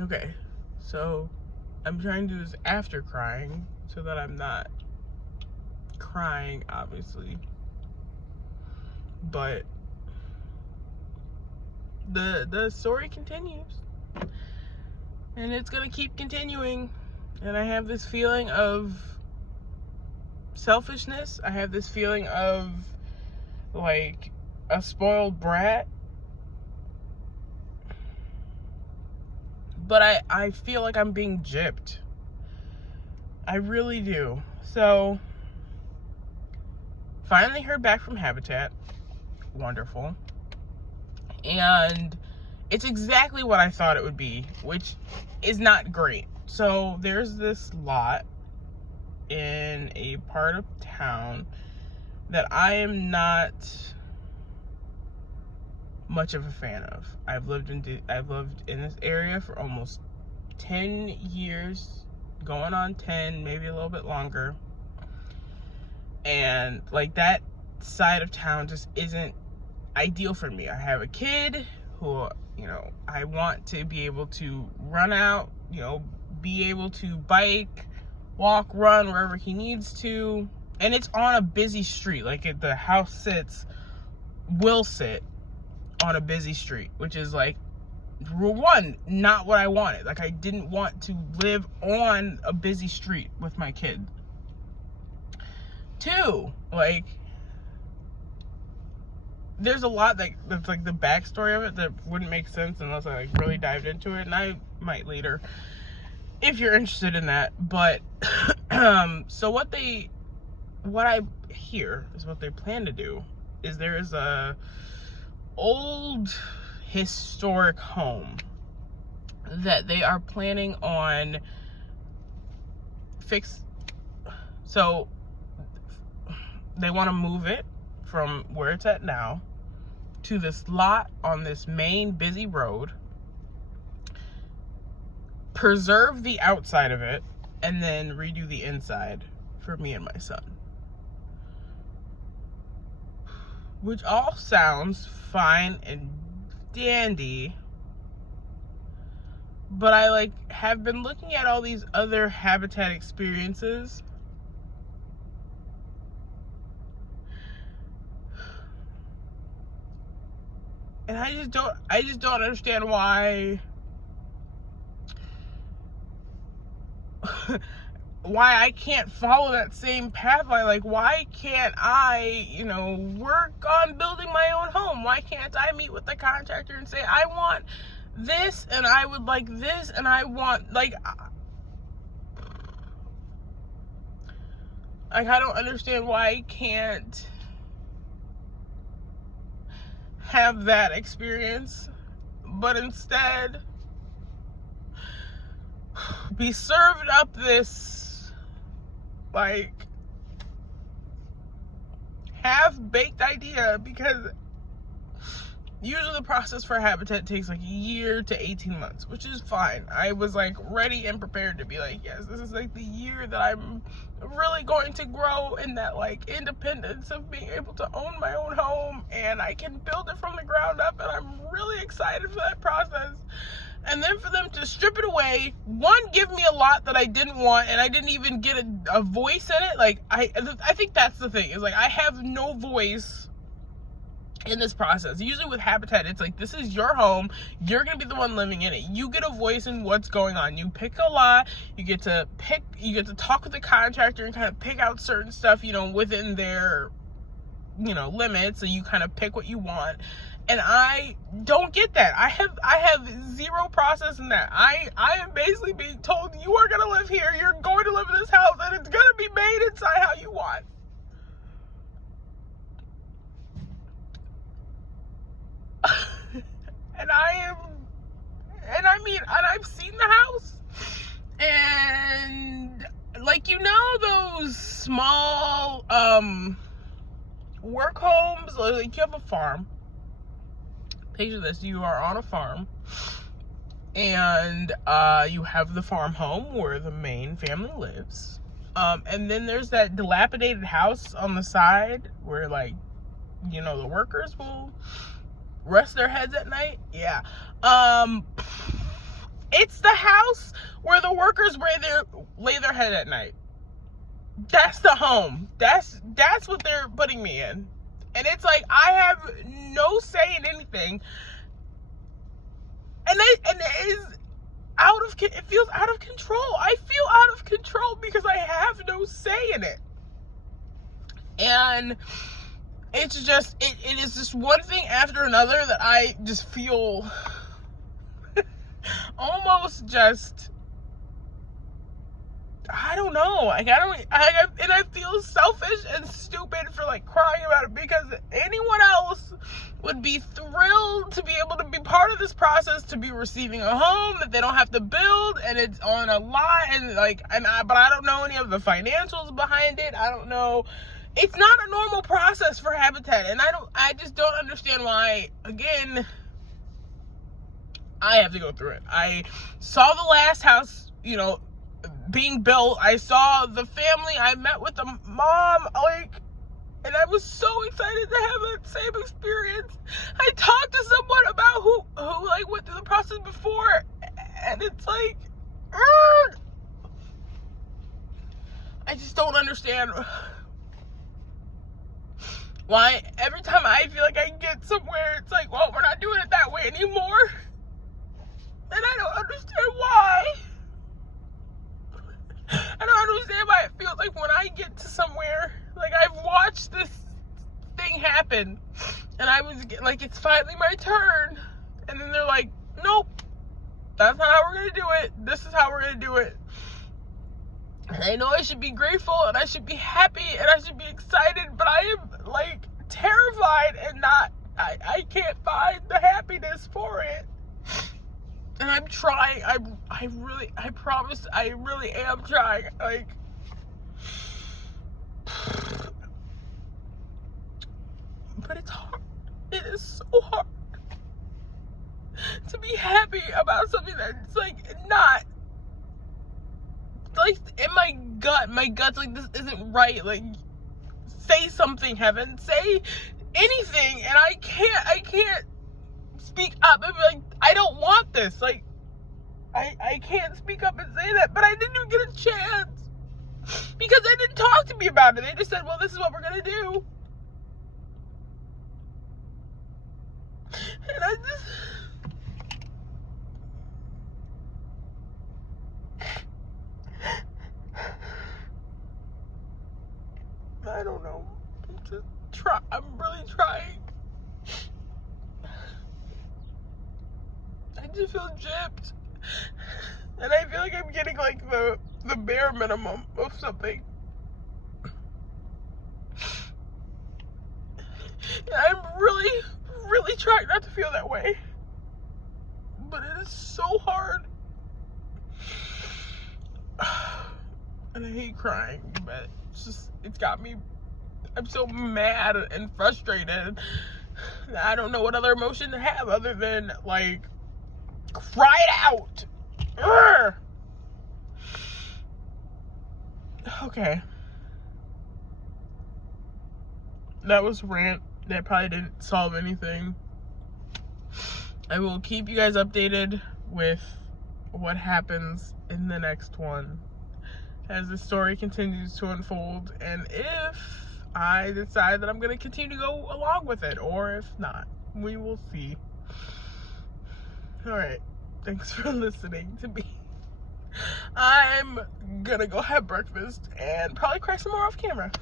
Okay, so I'm trying to do this after crying so that I'm not crying, obviously. But the story continues. And it's gonna keep continuing. And I have this feeling of selfishness. I have this feeling of like a spoiled brat. But I feel like I'm being gypped. I really do. So, finally heard back from Habitat. Wonderful. And it's exactly what I thought it would be, which is not great. So, there's this lot in a part of town that I am not much of a fan of. I've lived in this area for almost 10 years, going on 10, maybe a little bit longer. And like that side of town just isn't ideal for me. I have a kid who, I want to be able to run out, be able to bike, walk, run wherever he needs to. And it's on a busy street. Like the house will sit on a busy street, which is like, rule one, not what I wanted. Like, I didn't want to live on a busy street with my kid. Two, like, there's a lot that's like the backstory of it that wouldn't make sense unless I like really dived into it, and I might later if you're interested in that. But so what I hear is what they plan to do is there is a old historic home that they are planning on so they want to move it from where it's at now to this lot on this main busy road, preserve the outside of it, and then redo the inside for me and my son. Which all sounds fine and dandy, but I have been looking at all these other Habitat experiences, and I just don't understand why why I can't follow that same path. Why can't I, work on building my own home? Why can't I meet with the contractor and say, I want this, and I would like this, and I want, I don't understand why I can't have that experience, but instead be served up this half-baked idea, because usually the process for Habitat takes a year to 18 months, which is fine. I was ready and prepared to be yes, this is the year that I'm really going to grow in that independence of being able to own my own home, and I can build it from the ground up, and I'm really excited for that process. And then for them to strip it away, one, give me a lot that I didn't want, and I didn't even get a voice in it. I think that's the thing, is I have no voice in this process. Usually with Habitat, it's this is your home, you're gonna be the one living in it, you get a voice in what's going on, you pick a lot, you get to talk with the contractor and kind of pick out certain stuff, within their limits, so you kind of pick what you want. And I don't get that. I have zero process in that. I am basically being told, you are gonna live here, you're going to live in this house, and it's gonna be made inside how you want. And I've seen the house, and those small work homes, you have a farm. Picture this, you are on a farm, and you have the farm home where the main family lives, and then there's that dilapidated house on the side where the workers will rest their heads at night. Yeah. It's the house where the workers lay their head at night. That's the home. That's what they're putting me in. And it's like, I have no say in anything. And it feels out of control. I feel out of control because I have no say in it. And it's just, it is just one thing after another that I just feel almost just, I don't know. Like, I feel selfish and stupid for like crying about it, because anyone else would be thrilled to be able to be part of this process, to be receiving a home that they don't have to build, and it's on a lot, and like, but I don't know any of the financials behind it. I don't know. It's not a normal process for Habitat, and I just don't understand why, again, I have to go through it. I saw the last house, being built. I saw the family. I met with the mom, and I was so excited to have that same experience. I talked to someone about who went through the process before, and it's like, I just don't understand why every time I feel like I get somewhere, it's like, well, we're not doing it that way anymore. And I don't understand why. I don't understand why it feels like when I get to somewhere, like I've watched this thing happen, and I was like, it's finally my turn. And then they're like, nope, that's not how we're going to do it. This is how we're going to do it. And I know I should be grateful, and I should be happy, and I should be excited, but I am like terrified, and I can't find the happiness for it. And I'm trying. I promise, I really am trying. Like, but it's hard. It is so hard to be happy about something that's like not, like, in my gut's like, this isn't right. Like, say something, heaven, say anything, and I can't speak up and be like, I don't want this. Like, I can't speak up and say that, but I didn't even get a chance because they didn't talk to me about it. They just said, well, this is what we're gonna do. And I don't know. I'm really trying. I just feel gypped. And I feel like I'm getting like the bare minimum of something. And I'm really, really trying not to feel that way. But it is so hard. And I hate crying, but it's got me, I'm so mad and frustrated that I don't know what other emotion to have other than like, cry it out. Urgh. Okay. That was rant. That probably didn't solve anything. I will keep you guys updated with what happens in the next one as the story continues to unfold, and if I decide that I'm going to continue to go along with it, or if not, we will see. Alright, thanks for listening to me. I'm gonna go have breakfast and probably cry some more off camera.